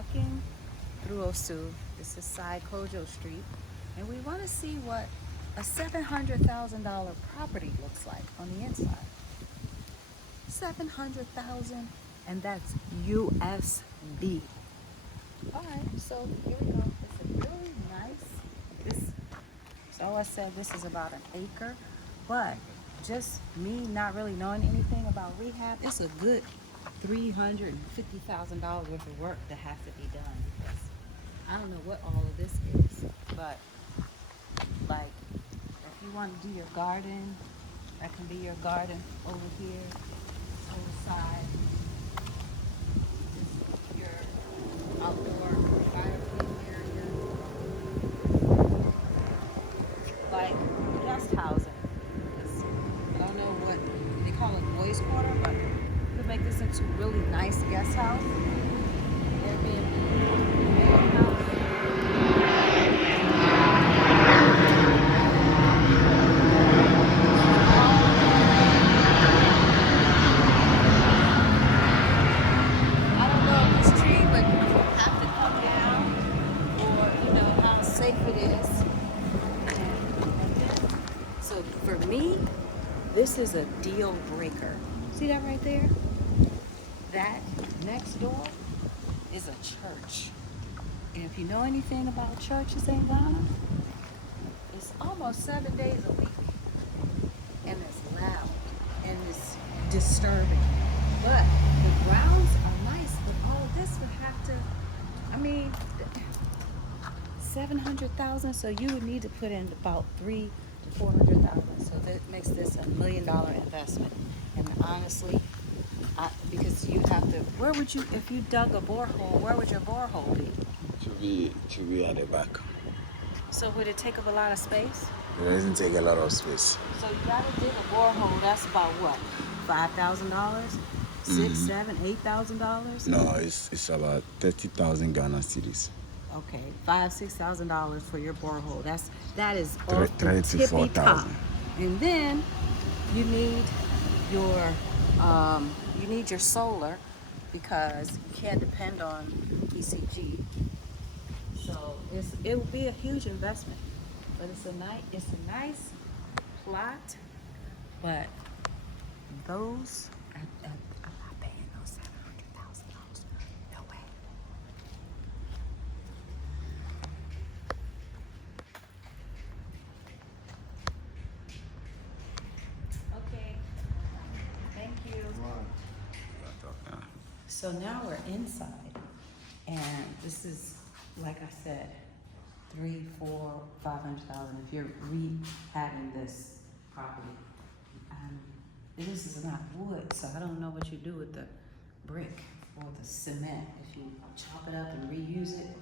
walking through Osu. This is side Kojo Street. And we want to see what a $700,000 property looks like on the inside. 700,000, and that's USD. All right, so here we go. It's a really nice. So I said this is about an acre, but just me not really knowing anything about rehab, it's a good $350,000 worth of work that has to be done because I don't know what all of this is, but like if you want to do your garden, that can be your garden over here, on the side. This is your outdoor fire pit area, like guest housing. I don't know what they call it, boys' quarter, but you could make this into a really nice guest house. Airbnb, main house. I don't know if this tree would have to come down or, how safe it is. So for me, this is a deal breaker. See that right there? That next door is a church. And if you know anything about churches in Ghana, it's almost 7 days a week. And it's loud and it's disturbing. But the grounds are nice, but all this would have to, 700,000, so you would need to put in about 300,000 to 400,000. So that makes this $1 million investment. And honestly, because you have to, where would you, if you dug a borehole, where would your borehole be? To be at the back. So would it take up a lot of space? It doesn't take a lot of space. So you gotta dig a borehole. That's about what, $5,000, $6,000, $7,000, $8,000? No, it's about 30,000 Ghana cedis. Okay, $5,000, $6,000 for your borehole. That is Three- off the 3 to tippy 4,000. top. And then you need your solar because you can't depend on ECG. So it will be a huge investment, but it's a nice plot. But those I'm not paying those $700,000. No way. Okay. Thank you. So now we're inside, and this is, like I said, 300,000, 400,000, 500,000 if you're rehabbing this property. This is not wood, so I don't know what you do with the brick or the cement. If you chop it up and reuse it.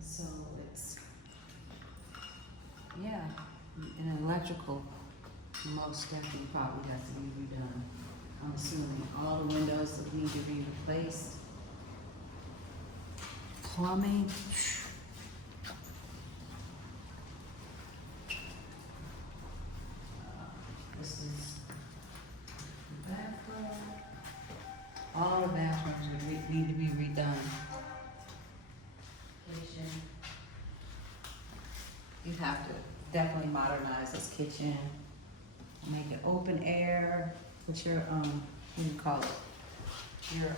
So it's, yeah, an electrical most definitely probably has to be redone. I'm assuming all the windows that need to be replaced. Plumbing. This is the bathroom. All the bathrooms need to be redone. Kitchen. You have to definitely modernize this kitchen. Make it open air. Put your what do you call it? Your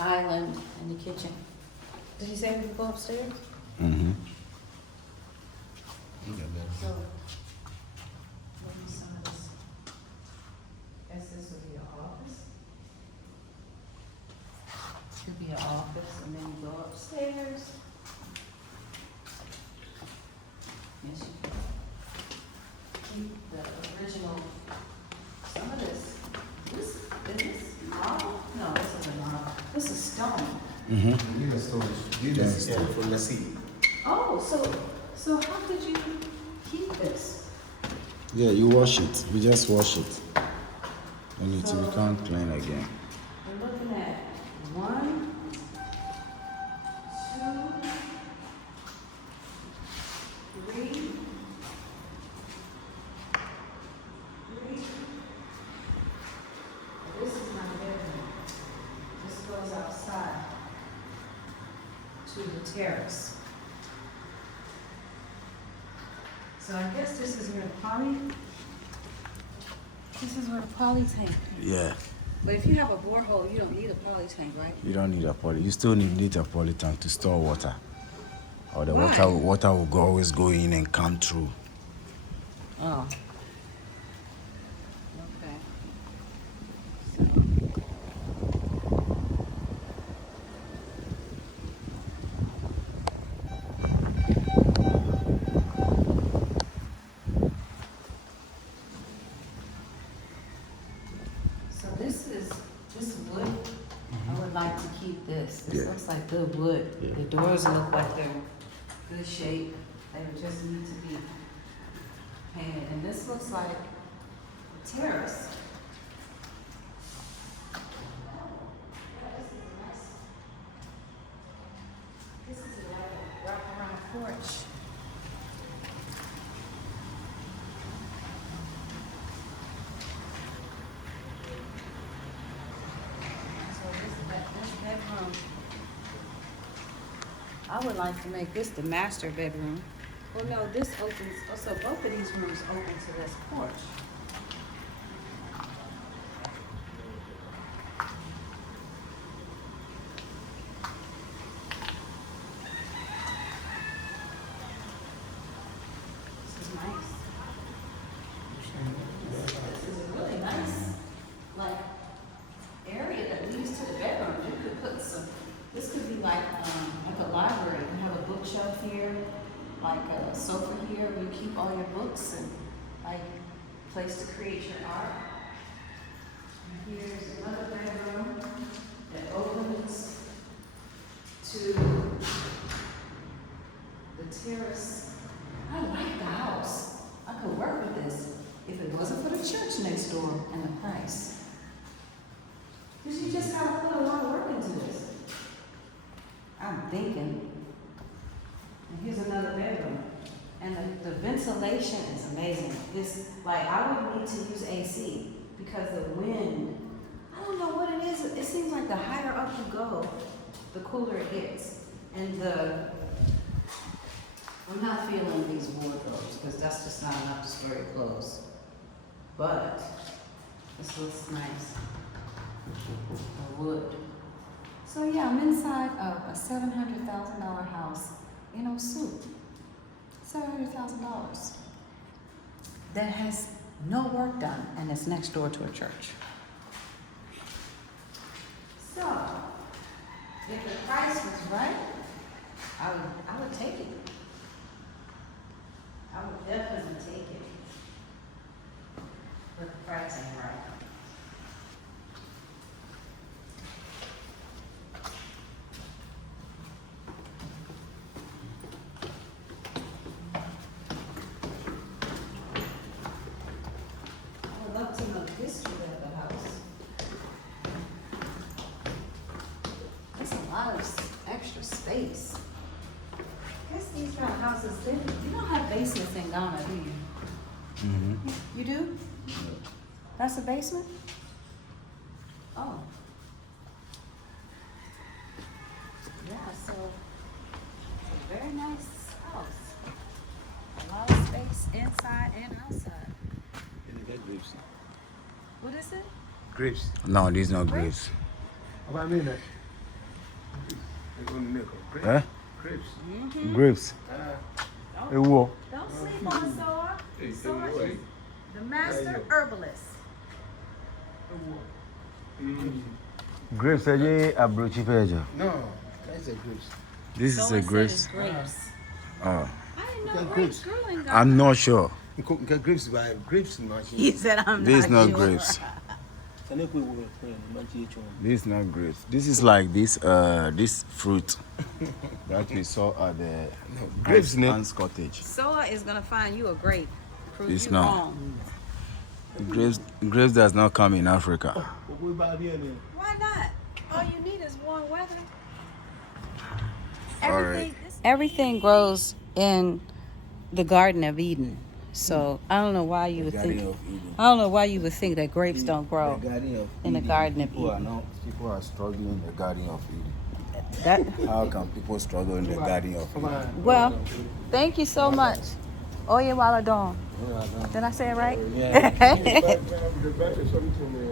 island in the kitchen. Did you say we could go upstairs? Mm-hmm. So maybe some of this. Guess this would be an office. Could be an office, and then you go upstairs. Yes, you can keep the original. Some of this is this marble? No, this isn't marble. This is stone. Mm-hmm. This is for the sea. Oh, so how could you keep this? Yeah, you wash it. You just wash it. And it will become clean again. We're looking at 1, 2, 3, 4, terrace. So I guess this is where the poly tank is. Yeah. But if you have a borehole, you don't need a poly tank, right? You don't need a poly. You still need a poly tank to store water. Or the Why? water will always go in and come through. Oh. Okay. So this wood. I would like to keep this. This Yeah. looks like good wood. Yeah. The doors look like they're in good shape. They would just need to be painted. And this looks like a terrace. This is like a wraparound porch. So this bedroom, I would like to make this the master bedroom. Well, no, this opens, so both of these rooms open to this porch. This is nice. This is a really nice, like, area that leads to the bedroom. You could put some, this could be like a library. You can have a bookshelf here, like a sofa here where you keep all your books and like place to create your art. And here's another bedroom that opens to the terrace. I like the house. I could work with this if it wasn't for the church next door and the price. Because you just gotta put a lot of work into this. I'm thinking. And here's another bedroom. And the ventilation is amazing. This, like, I would need to use AC because the wind, I don't know what it is. It seems like the higher up you go, the cooler it gets. And I'm not feeling these wardrobes because that's just not enough to store your clothes. But this looks nice. The wood. So yeah, I'm inside of a $700,000 house in Osu. $700,000 that has no work done and it's next door to a church. So, if the price was right, I would take it. I would definitely take it. But the price ain't right. I would love to know the history of the house. That's a lot of extra space. I guess these kind of houses, you don't have basements in Ghana, do you? Mm-hmm. You do? That's a basement? Oh. Yeah, so it's a very nice house. A lot of space inside and outside. Grapes. What is it? Grapes. No, these not grapes. What I mean that? They're going to make grapes. Eh? Grapes. Mm-hmm. Grapes. Don't Ewo. sleep on Soa. Hey, Soa hey, is the master herbalist. Grapes, are abrochi peja. No, that's a grapes. This is Soa a said grapes. it's grapes. Oh, I didn't know Yeah, grapes grapes. grew in Ghana. I'm not sure. You can get grapes by grapes machine. He said I'm This is not not sure. grapes. This is not grapes. This is like this fruit that we saw at the grapes, no. Hans cottage. Soa is gonna find you a grape. Prove It's you not. wrong. Grapes does not come in Africa. Why not? All you need is warm weather. All right. Everything grows in the Garden of Eden. So I don't know why you would think. I don't know why you would think that grapes don't grow in the Garden of Eden. People are struggling in the Garden of Eden. That How can people struggle in the garden of Eden? well, thank you so much. Oye Waladon. Did I say it right? The back is something.